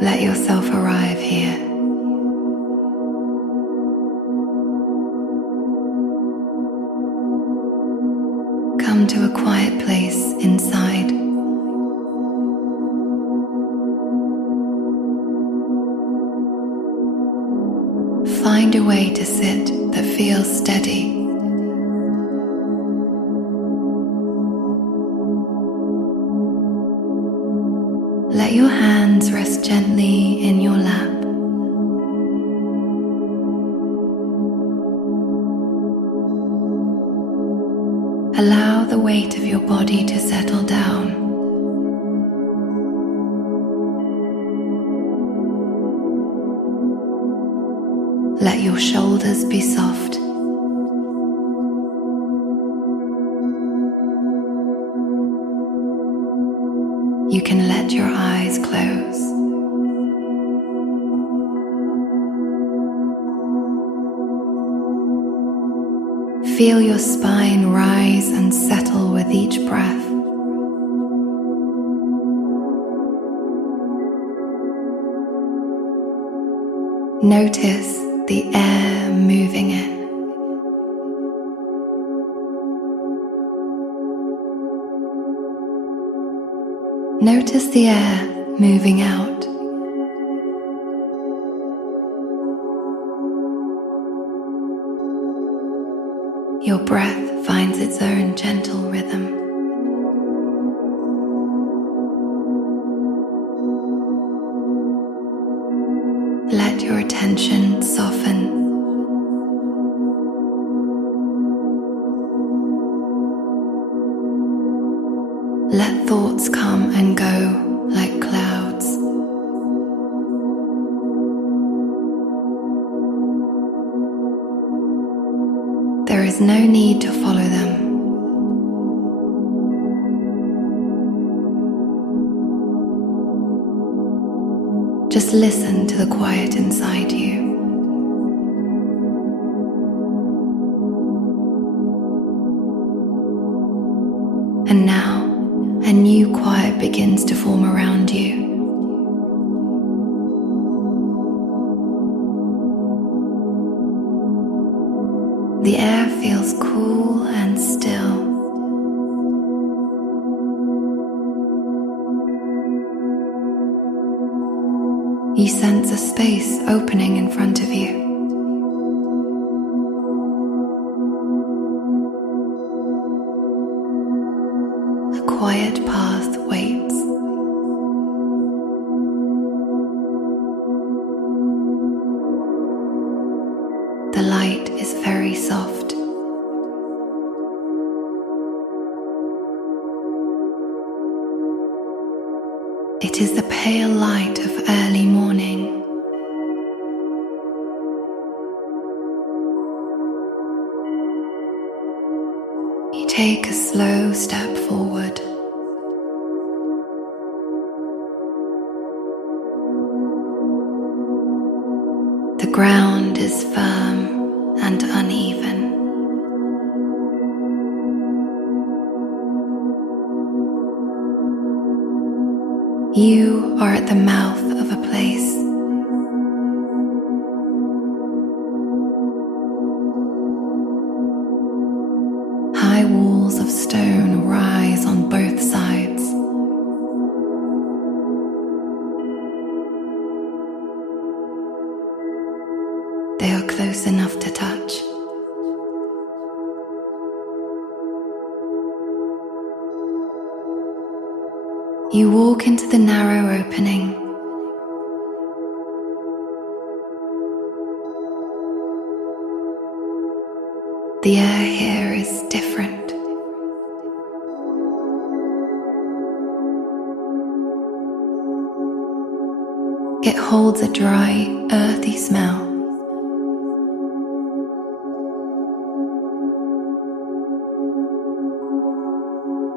Let yourself arrive here. Come to a quiet place inside. Find a way to sit that feels steady. Let your hands rest gently in your lap. Allow the weight of your body to settle down. Let your shoulders be soft. You can let your eyes close. Feel your spine rise and settle with each breath. Notice the air moving in. Notice the air moving out. Your breath finds its own gentle rhythm. Let your attention soften. Let thoughts come and go like clouds. There is no need to follow them. Just listen to the quiet inside you. And now, a new quiet begins to form around you. The air feels cool and still. You sense a space opening in front of you. A quiet path waits. The light is very soft. It is the pale light of early morning. You take a slow step forward. The ground is firm and uneven. You are at the mouth of a place. High walls of stone rise on both sides. They are close enough to touch. You walk into the narrow opening. The air here is different. It holds a dry, earthy smell.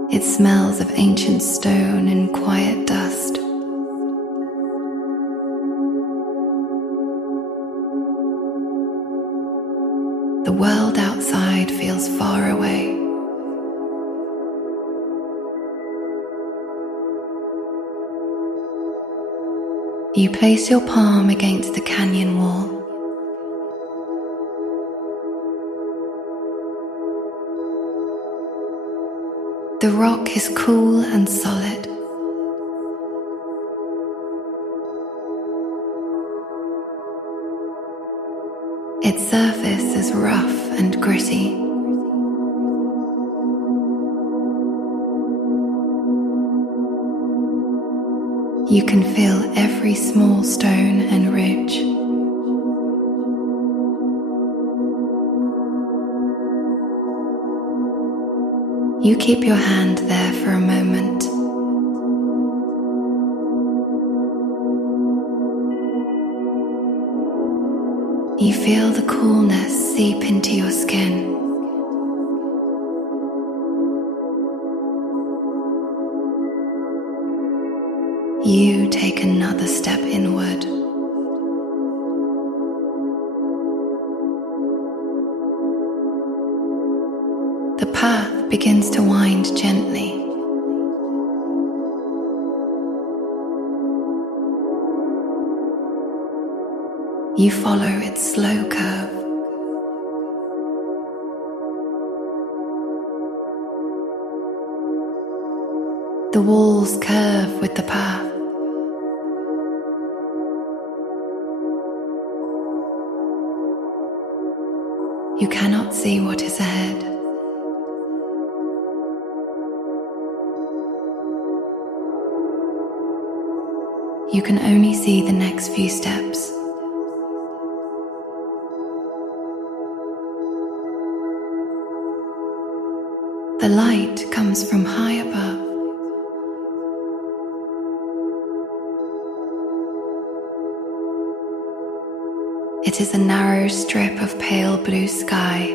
It smells of ancient stone and quiet dust. The world outside feels far away. You place your palm against the canyon wall. The rock is cool and solid. Its surface is rough and gritty. You can feel every small stone and ridge. You keep your hand there for a moment. You feel the coolness seep into your skin. You take another step inward. The path begins to wind gently. You follow its slow curve. The walls curve with the path. You cannot see what is ahead. You can only see the next few steps. The light comes from high above. It is a narrow strip of pale blue sky.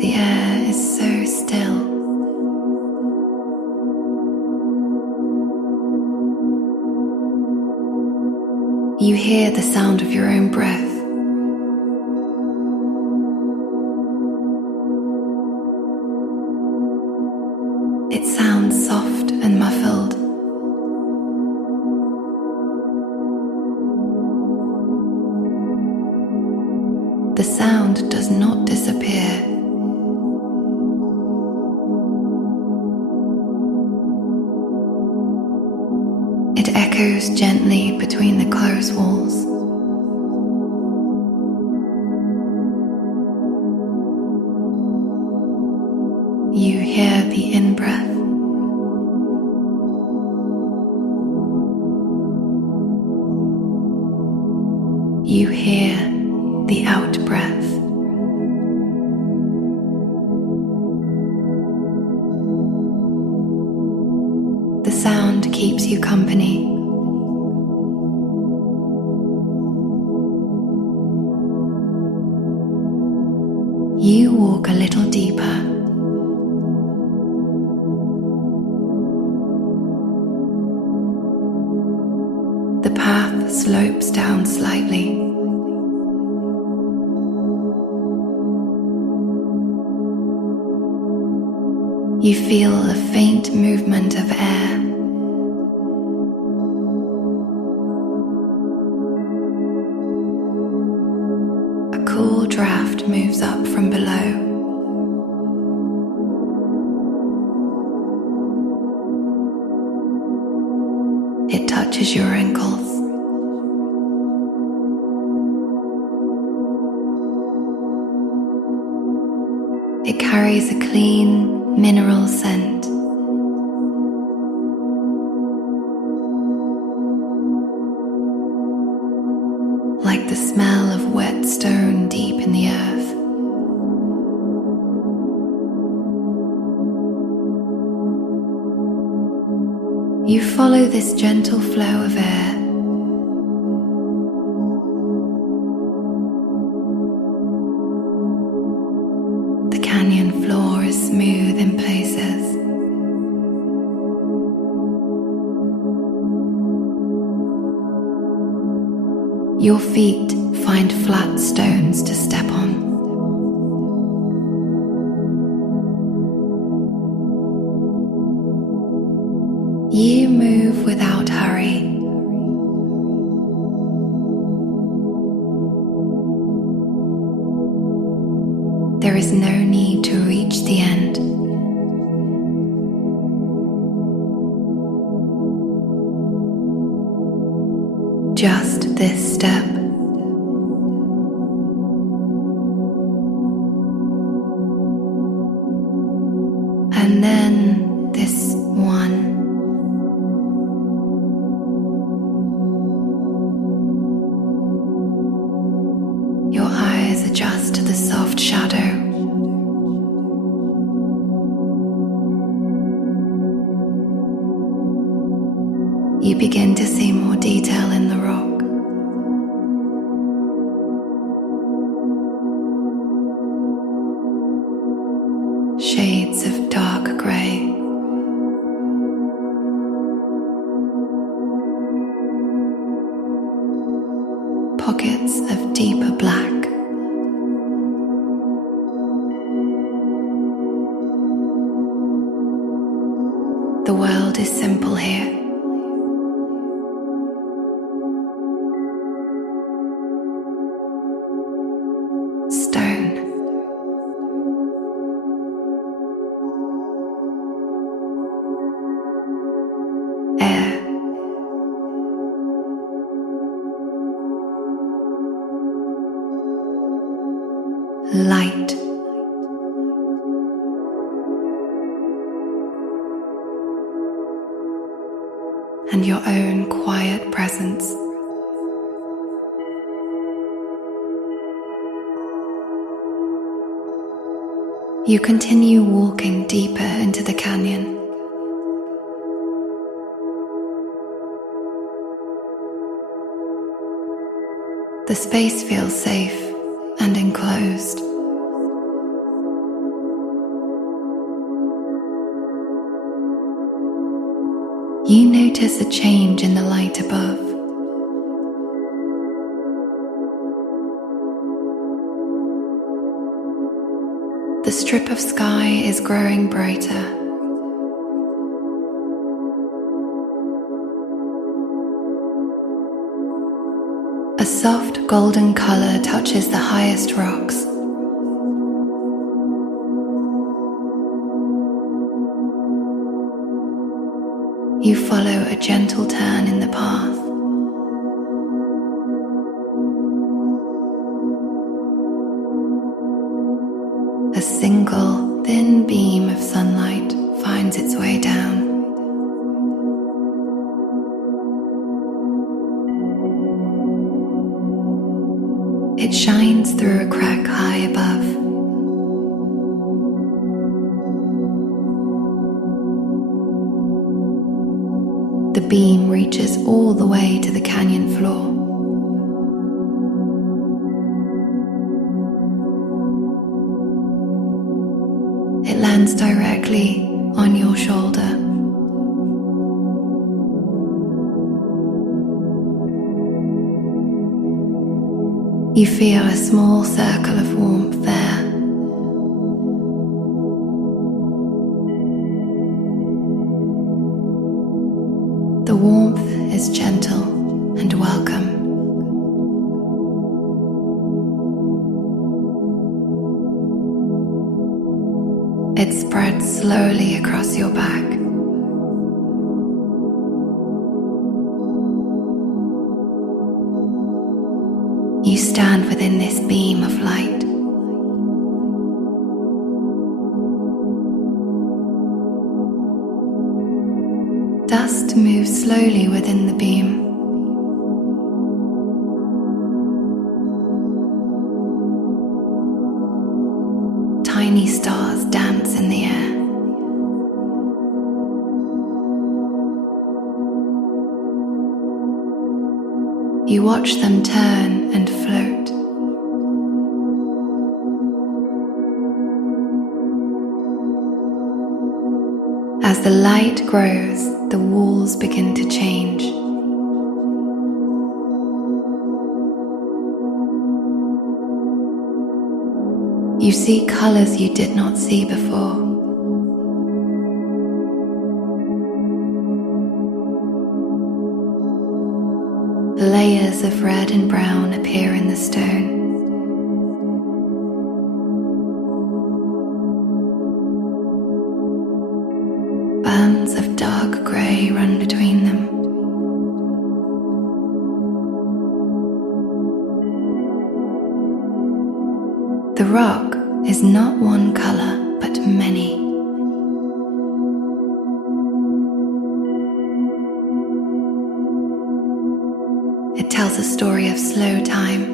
The air is so still. You hear the sound of your own breath. It sounds soft and muffled. The sound does not disappear. It echoes gently between the closed walls. You hear the in-breath. You hear the out-breath. The sound keeps you company. You walk a little deeper. The path slopes down slightly. You feel a faint movement of air. A cool draft moves up from below. It touches your ankles. It carries a clean, mineral scent. Like the smell of wet stone deep in the earth. You follow this gentle flow of air. The canyon floor is smooth in places. Your feet find flat stones to step on. You move without hurry. There is no need to reach the end. Just this step. And then this one. Your eyes adjust to the soft shadow. You begin to see more detail in the rock. Shades of dark grey. Pockets of deeper black. The world is simple here. Stone. Air. Light. And your own quiet presence. You continue walking deeper into the canyon. The space feels safe and enclosed. You notice a change in the light above. The strip of sky is growing brighter. A soft golden color touches the highest rocks. You follow a gentle turn in the path. A single thin beam of sunlight finds its way down. It shines through a crack high above. The beam reaches all the way to the canyon floor. It lands directly on your shoulder. You feel a small circle of warmth there. The warmth is gentle and welcome. It spreads slowly across your back. You stand within this beam of light. Dust moves slowly within the beam. Tiny stars dance in the air. You watch them turn and float. As the light grows, the walls begin to change. You see colors you did not see before. Layers of red and brown appear in the stone. Bands of dark grey run between them. The rock is not one colour, but many. It tells a story of slow time.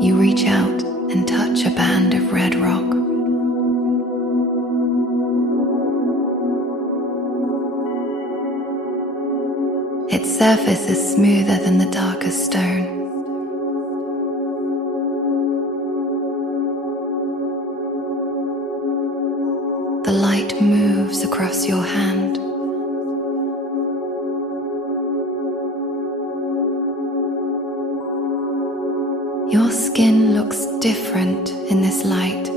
You reach out and touch a band of red rock. Its surface is smoother than the darkest stone. The light moves across your hand. Your skin looks different in this light.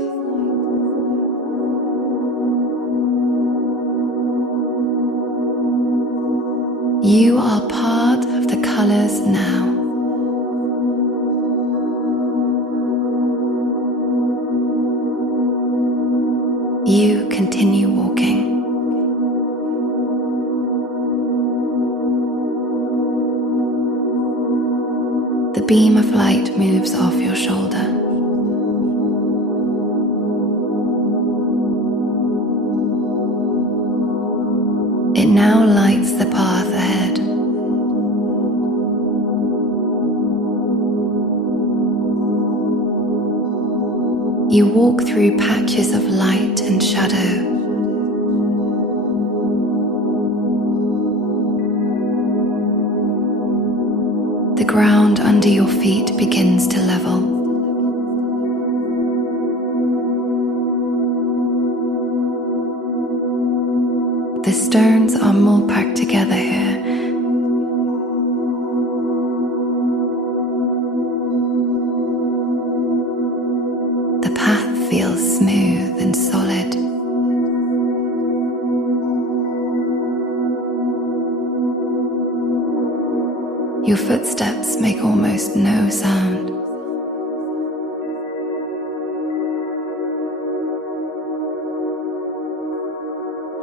You are part of the colors now. You continue walking. The beam of light moves off your shoulder. It now lights the path ahead. You walk through patches of light and shadow. The ground under your feet begins to level. The stones are more packed together here. The path feels smooth and solid. Your footsteps make almost no sound.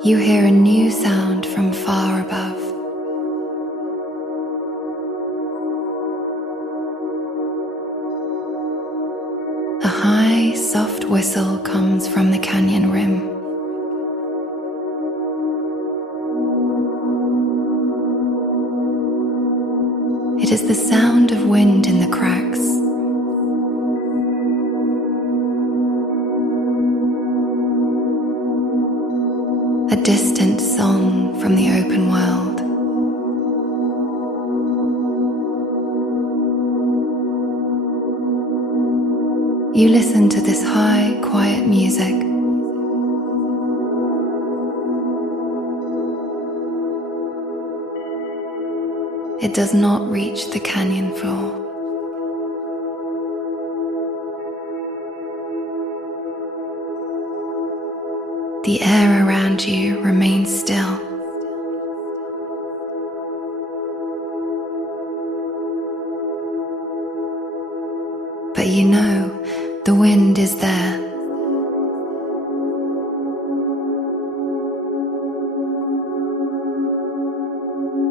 You hear a new sound from far above. A high, soft whistle comes from the canyon rim. It is the sound of wind in the cracks. A distant song from the open world. You listen to this high, quiet music. It does not reach the canyon floor. The air around you remains still. But you know the wind is there.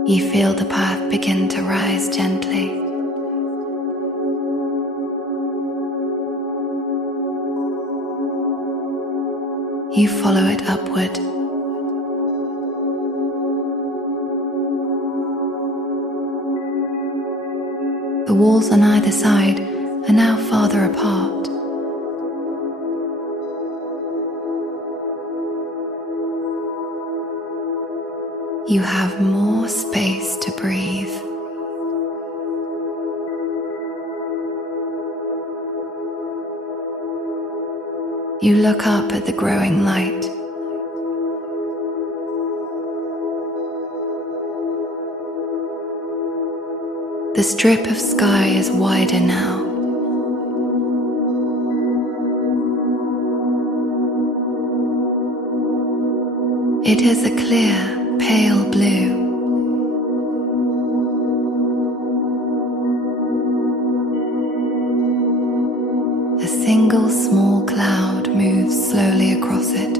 You feel the path begin to rise gently. You follow it upward. The walls on either side are now farther apart. You have more space to breathe. You look up at the growing light. The strip of sky is wider now. It is a clear, pale blue. A single small cloud moves slowly across it.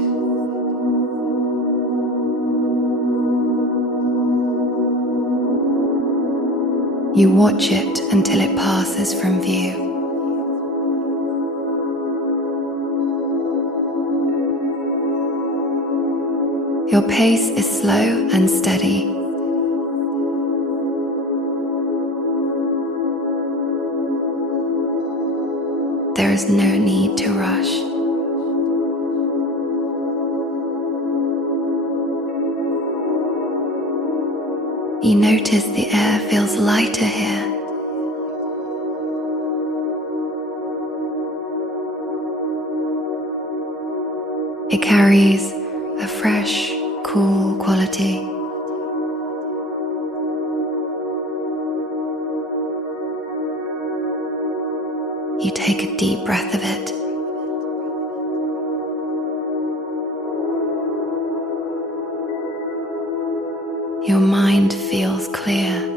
You watch it until it passes from view. Your pace is slow and steady. There is no need to rush. You notice the air feels lighter here. It carries a fresh, cool quality. You take a deep breath of it. Your mind feels clear.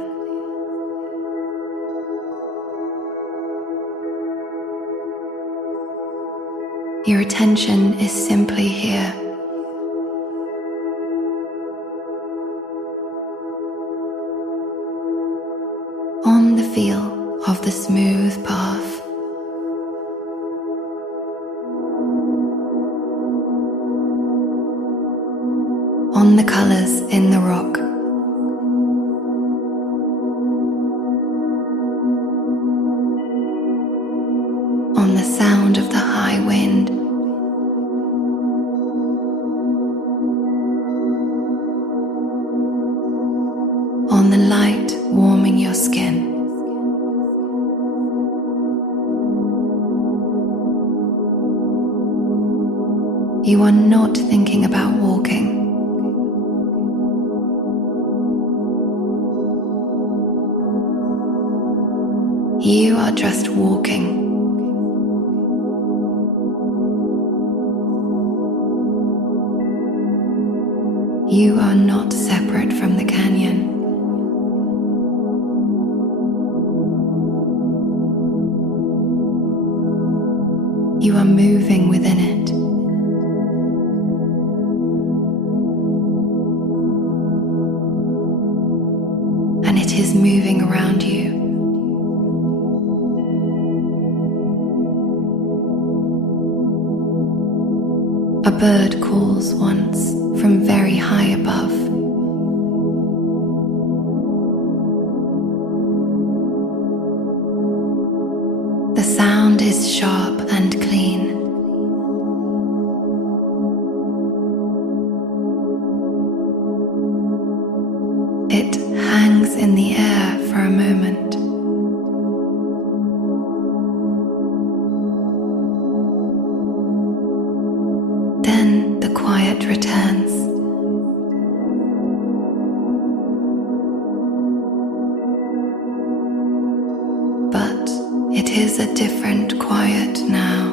Your attention is simply here. On the feel of the smooth path. On the colors in the rock. On the sound of the high wind. On the light warming your skin. You are not thinking about walking. You are just walking. You are not separate from the canyon. You are moving within it. And it is moving around you. A bird calls once from very high above. The sound is sharp and clean. It hangs in the air for a moment. Then the quiet returns. But it is a different quiet now.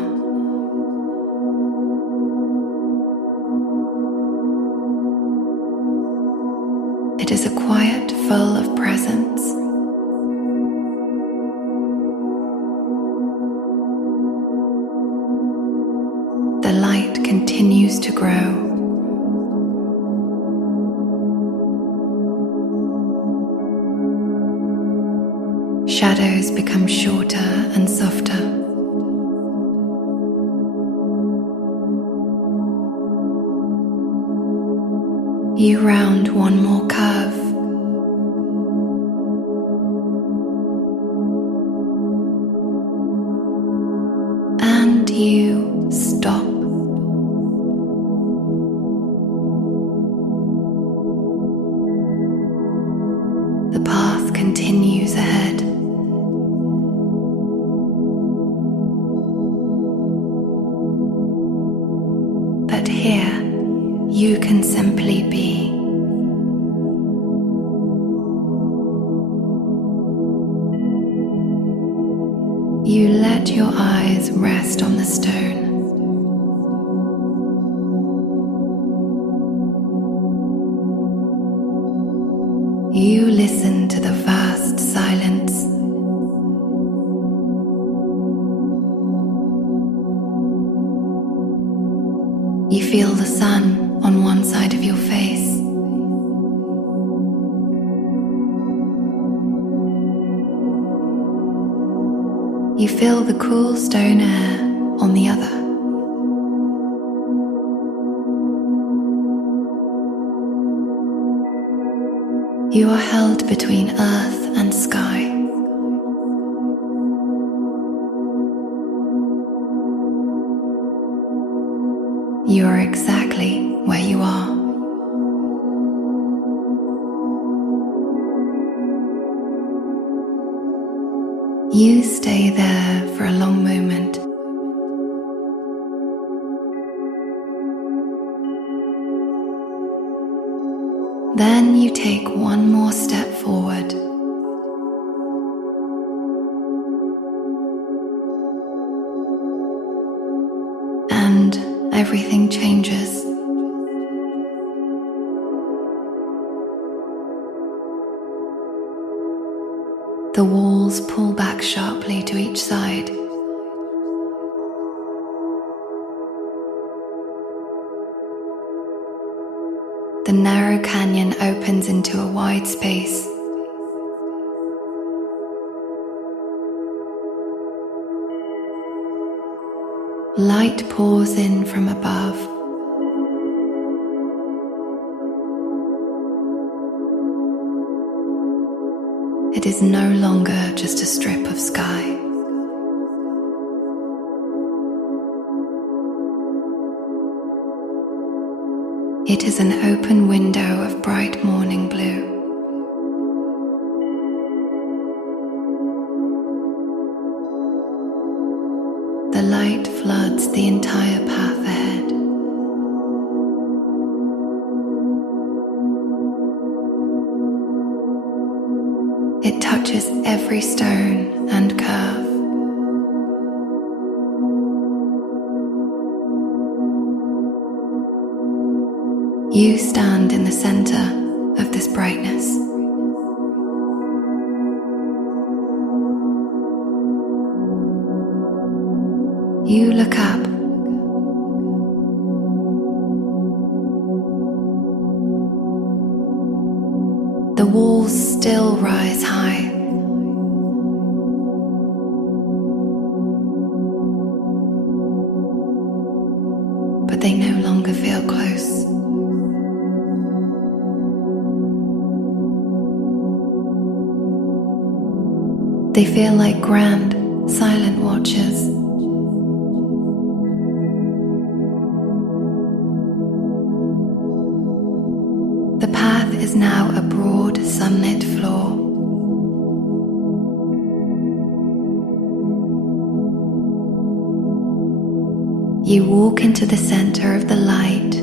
It is a quiet full of presence. The light continues to grow. Shadows become shorter and softer. You round one more curve. And you stop. The path continues ahead. But here, you can simply be. You let your eyes rest on the stone. You listen to the vast silence. You feel the sun on one side of your face. You feel the cool stone air on the other. You are held between earth and sky. You are exactly where you are. You stay there for a long moment. Then you take one more step forward. And everything changes. The walls pull back sharply to each side. The narrow canyon opens into a wide space. Light pours in from above. It is no longer just a strip of sky. It is an open window of bright morning blue. The light floods the entire path ahead. It touches every stone and curve. You stand in the center of this brightness. You look up. The walls still rise high. But they no longer feel close. They feel like grand, silent watchers. The path is now a broad, sunlit floor. You walk into the center of the light.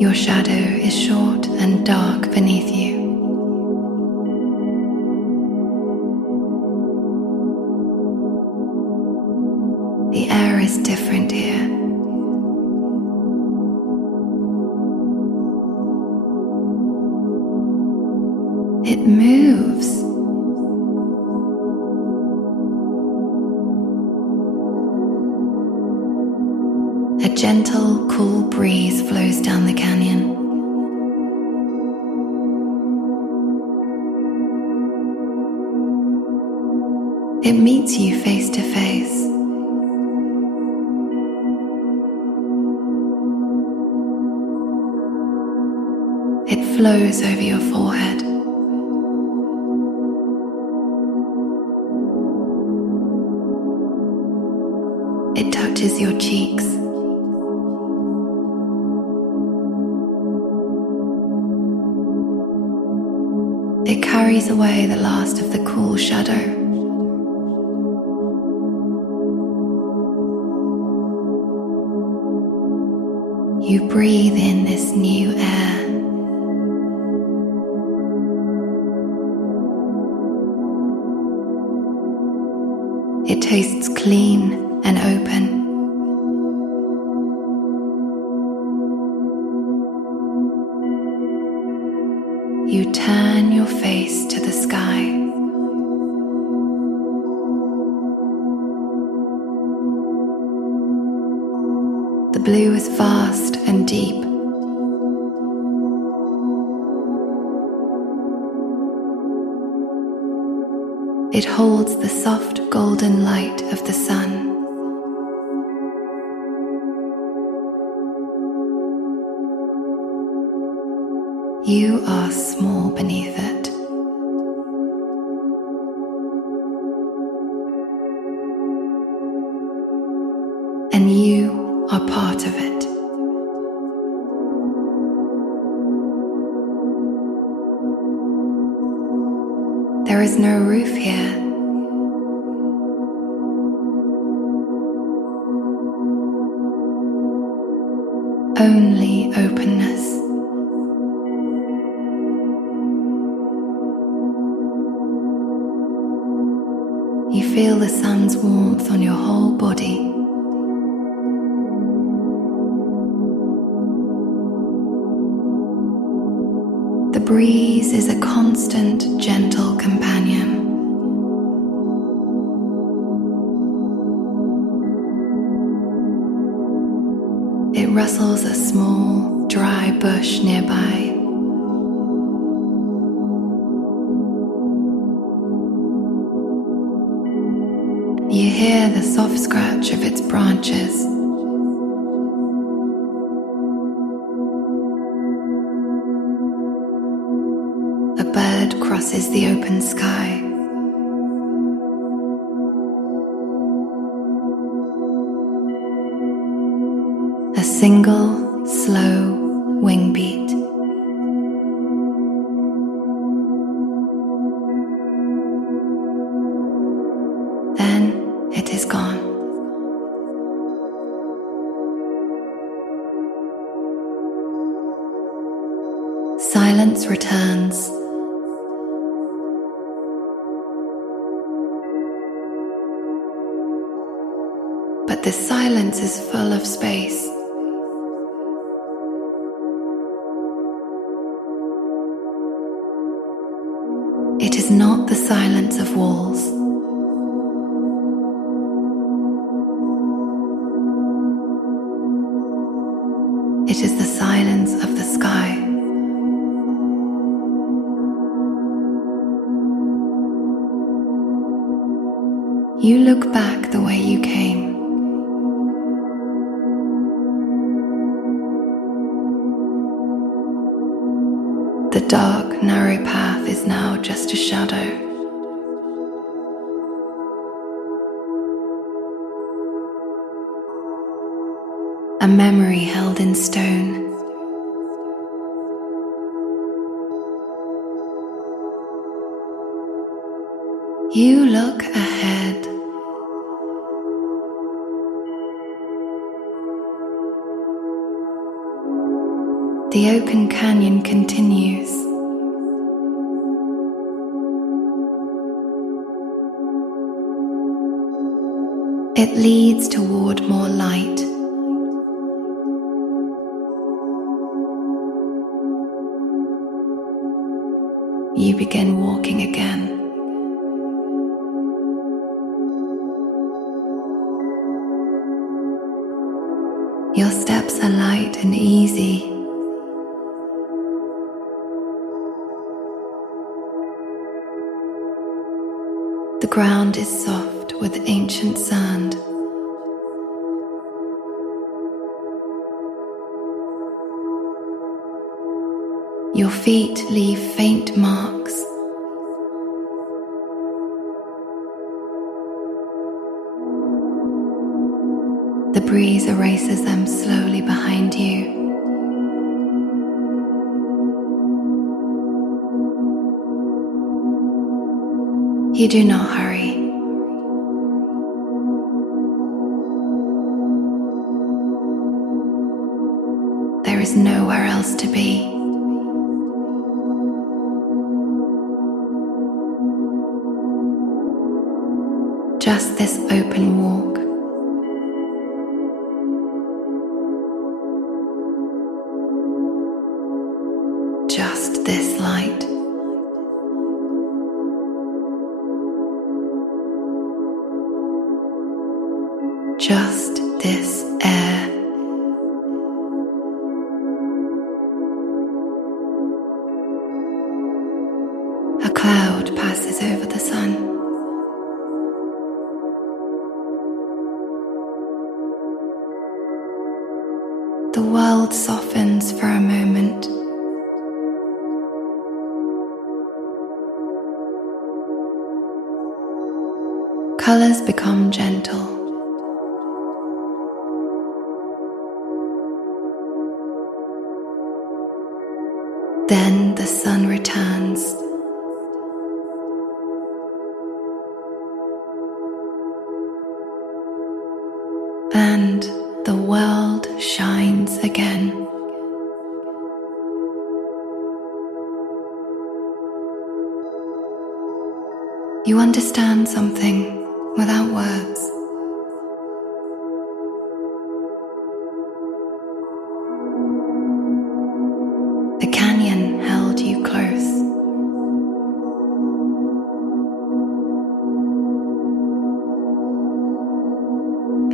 Your shadow is short and dark beneath you. The air is different here. It moves. A gentle, cool breeze flows down the canyon. It meets you face to face. It flows over your forehead. It touches your cheeks. It carries away the last of the cool shadow. You breathe in this new air. It tastes clean and open. you turn your face to the sky. The blue is vast and deep. It holds the soft golden light of the sun. You are small beneath it. And you are part of it. There is no roof here. Only openness. You feel the sun's warmth on your whole body. The breeze is a constant, gentle companion. It rustles a small, dry bush nearby. You hear the soft scratch of its branches. A bird crosses the open sky. A single, slow wing beat. Then it is gone. Silence returns. But the silence is full of space. It is not the silence of walls. It is the silence of the sky. You look back the way you came. The dark, narrow path is now just a shadow. A memory held in stone. You look ahead. The open canyon continues. It leads toward more light. You begin walking again. Your steps are light and easy. The ground is soft with ancient sand. Your feet leave faint marks. The breeze erases them slowly behind you. You do not hurry. There is nowhere else to be. Just this open walk. Just this light. just this air. A cloud passes over the sun. The world softens for a moment. Colors become gentle. Then the sun returns. And the world shines again. You understand something without words. The canyon held you close.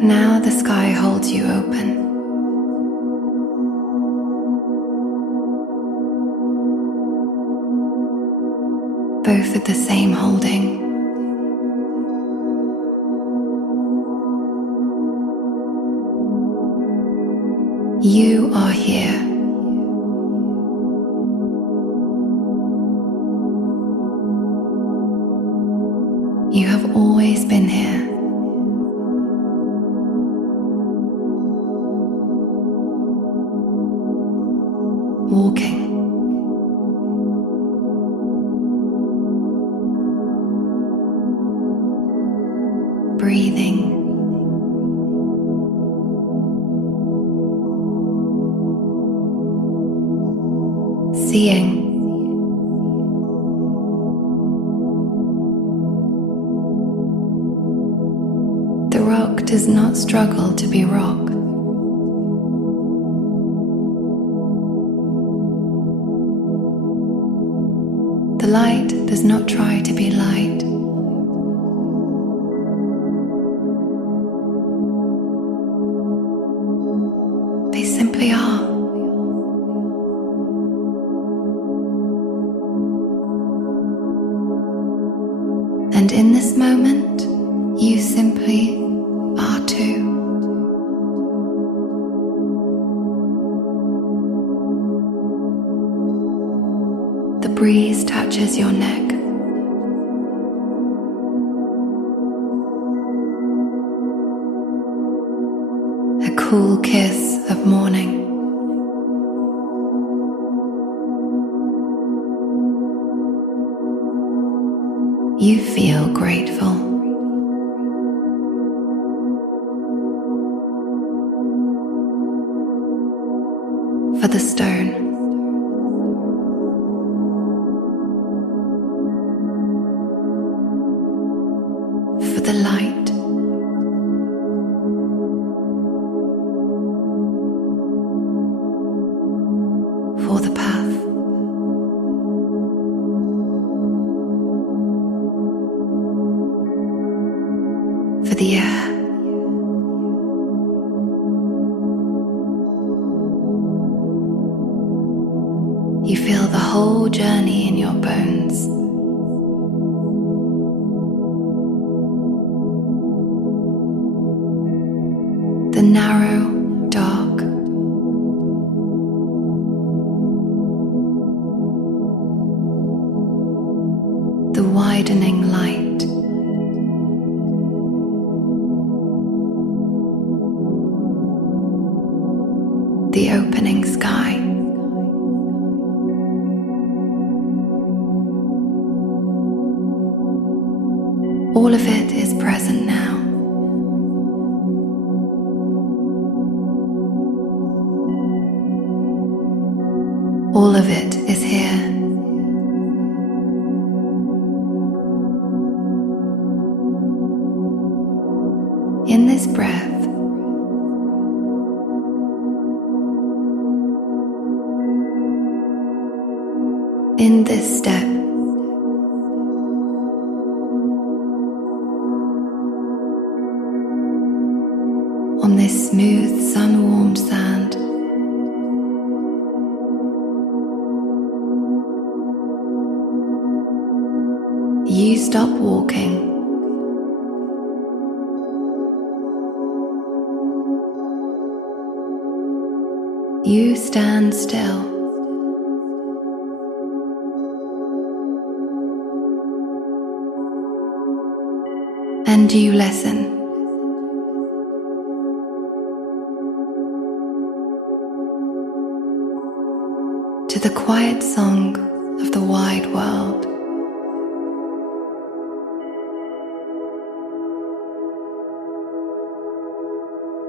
Now the sky holds you open. Both at the same holding. You are here. You have always been here. Walking. Breathing. Seeing. The rock does not struggle to be rock. The light does not try to be light. They simply are. And in this moment, you simply are too. The breeze touches your neck. A cool kiss of morning. You feel grateful. For the stone. For the light. For the path. For the air. You feel the whole journey in your bones. The narrow, dark. The widening light. The opening sky. All of it is present now. All of it is here. In this breath, in this step, on this smooth, sun-warmed sand. You stop walking. You stand still. And you listen. To the quiet song of the wide world.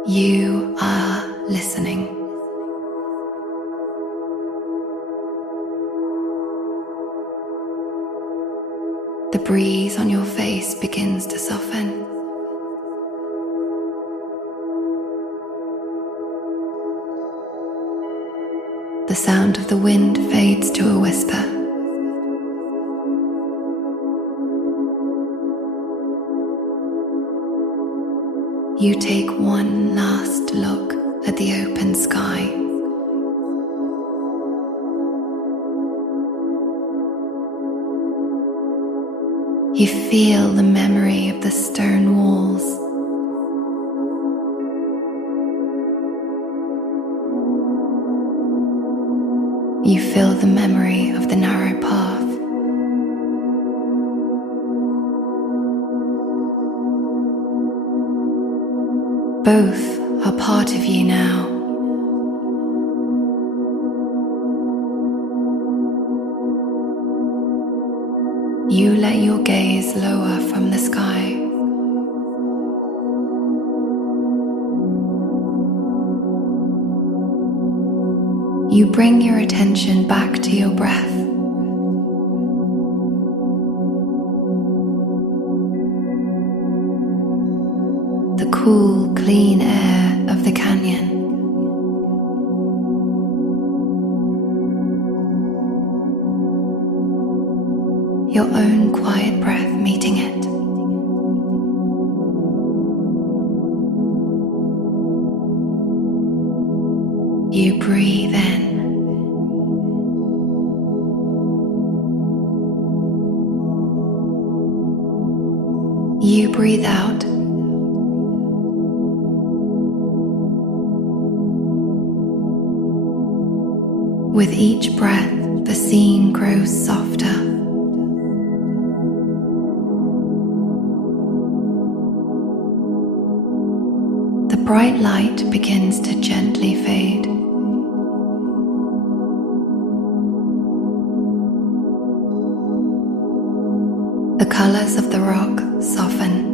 You are listening. The breeze on your face begins to soften. The sound of the wind fades to a whisper. You take one last look at the open sky. You feel the memory of the stone walls. You feel the memory of the narrow path. Both are part of you now. You let your gaze lower from the sky. You bring your attention back to your breath. The cool, clean air of the canyon. Your own quiet breath meeting it. You breathe in. You breathe out. With each breath, the scene grows softer. The bright light begins to gently fade. The colors of the rock soften.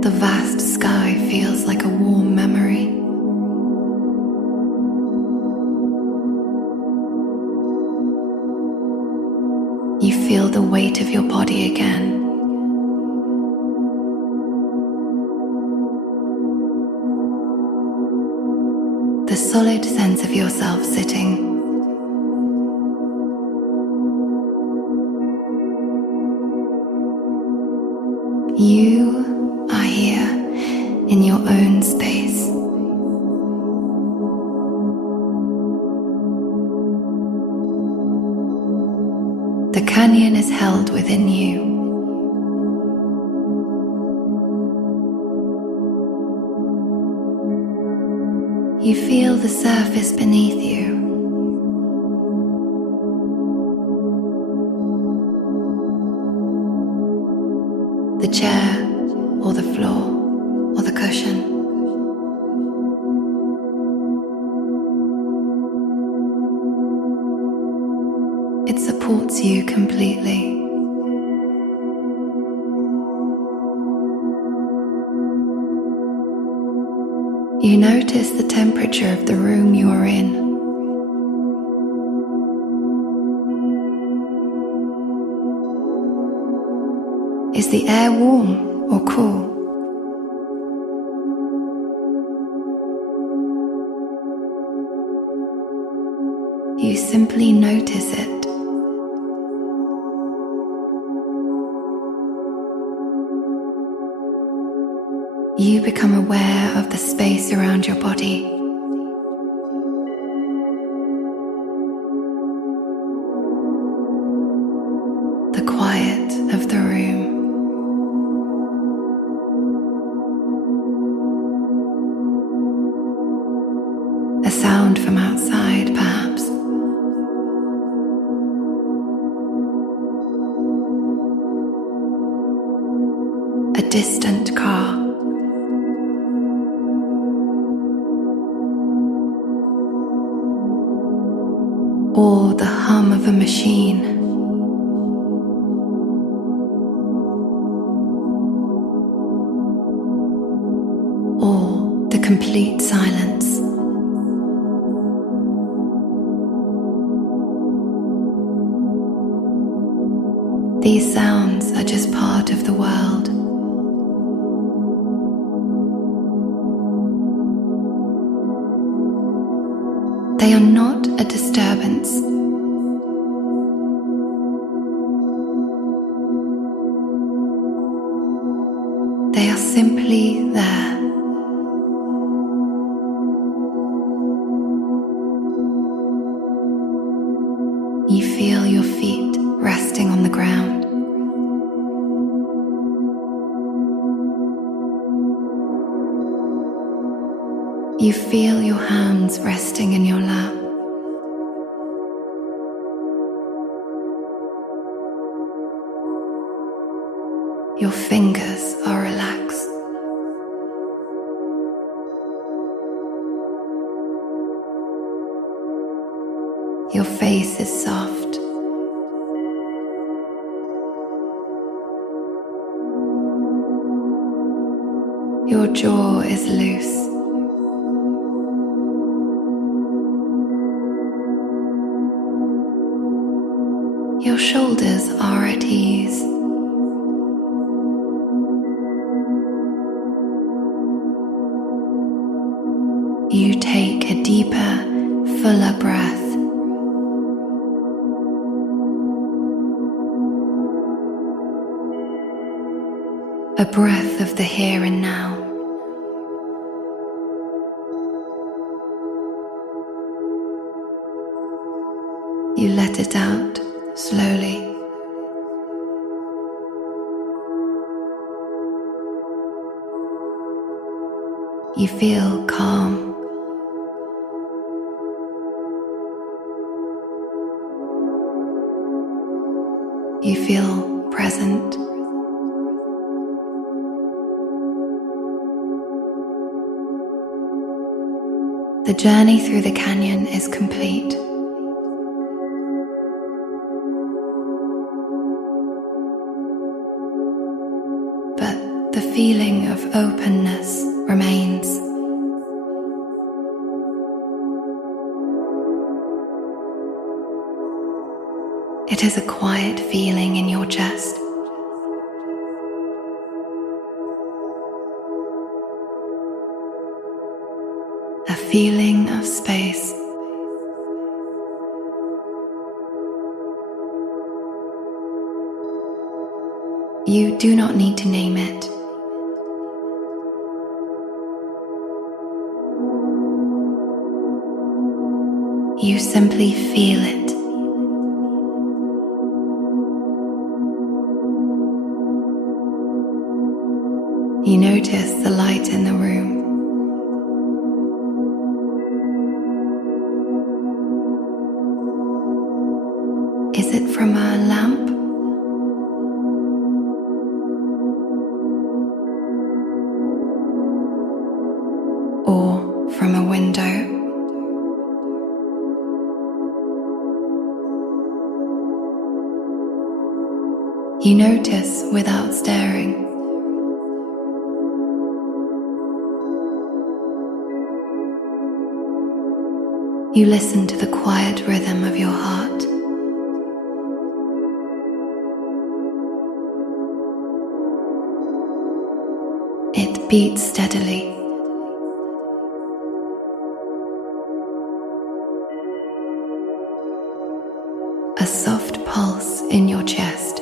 The vast sky feels like a warm memory. You feel the weight of your body again. The solid sense of yourself sitting. You are here in your own space. The canyon is held within you. You feel the surface beneath you. The chair, or the floor, or the cushion. It supports you completely. You notice the temperature of the room you are in. Is the air warm or cool? You simply notice it. you become aware of the space around your body. The quiet of the room. A sound from outside, perhaps. A distant car. Or the hum of a machine. Or the complete silence. These sounds are just part of the world. They are not a disturbance. They are simply there. You feel your feet resting on the ground. You feel your hands resting in your lap. Your fingers are relaxed. Your face is soft. Your jaw is loose. Your shoulders are at ease. You take a deeper, fuller breath. A breath of the here and now. You let it out slowly. You feel calm. You feel present. The journey through the canyon is complete. But the feeling of openness remains. It is a quiet feeling in your chest. A feeling of space. You do not need to name it. You simply feel it. You notice the light in the room. Is it from a lamp? Or from a window? You notice without staring. You listen to the quiet rhythm of your heart. It beats steadily. A soft pulse in your chest.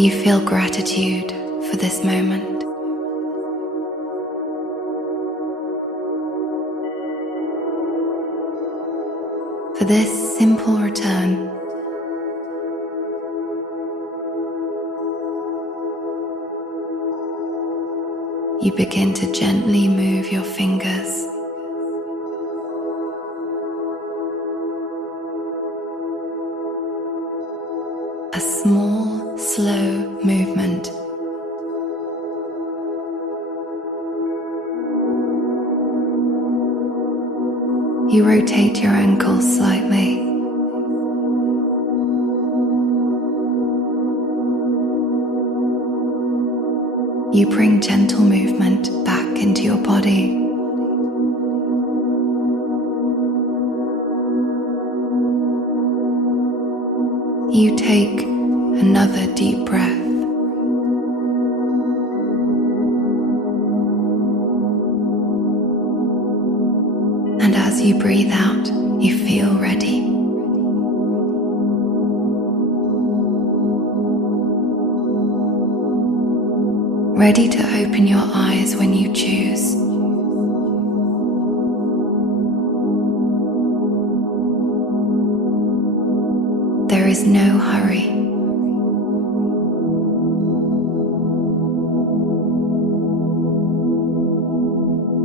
You feel gratitude for this moment. For this simple return. You begin to gently move your fingers. A small, slow movement. You rotate your ankles slightly. You bring gentle movement back into your body. You take another deep breath. And as you breathe out, you feel ready. Ready to open your eyes when you choose. There is no hurry.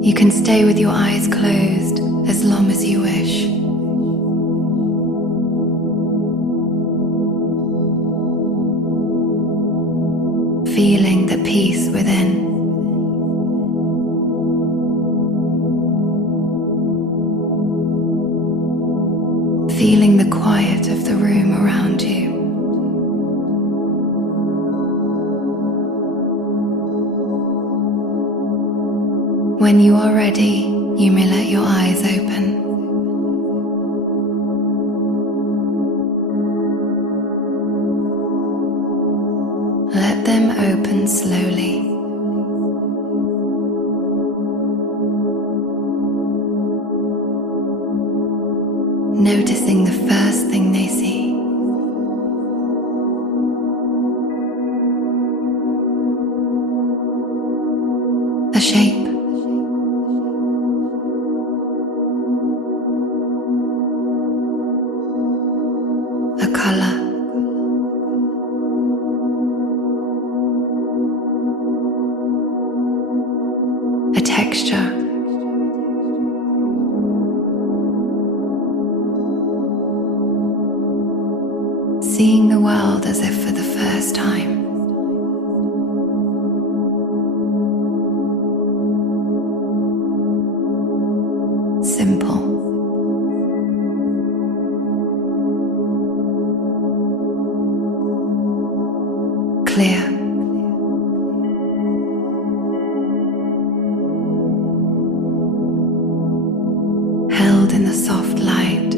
You can stay with your eyes closed as long as you wish. Feeling the peace within. Feeling the quiet of the room around you. When you are ready, you may let your eyes open. Let them open slowly. Noticing the first thing they see. A shape. A color. A texture. Seeing the world as if for the first time. Simple. Clear. Held in the soft light.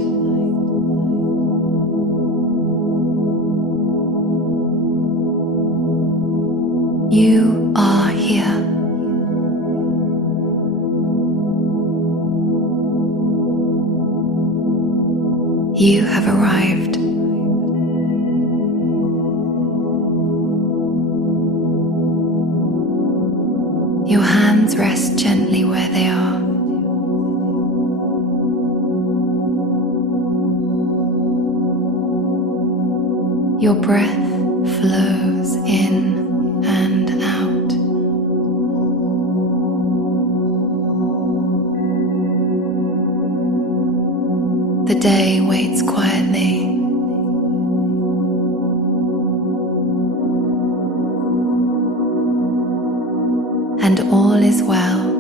You are here. You have arrived. Your hands rest gently where they are. Your breath flows in and out. The day waits quietly. And all is well.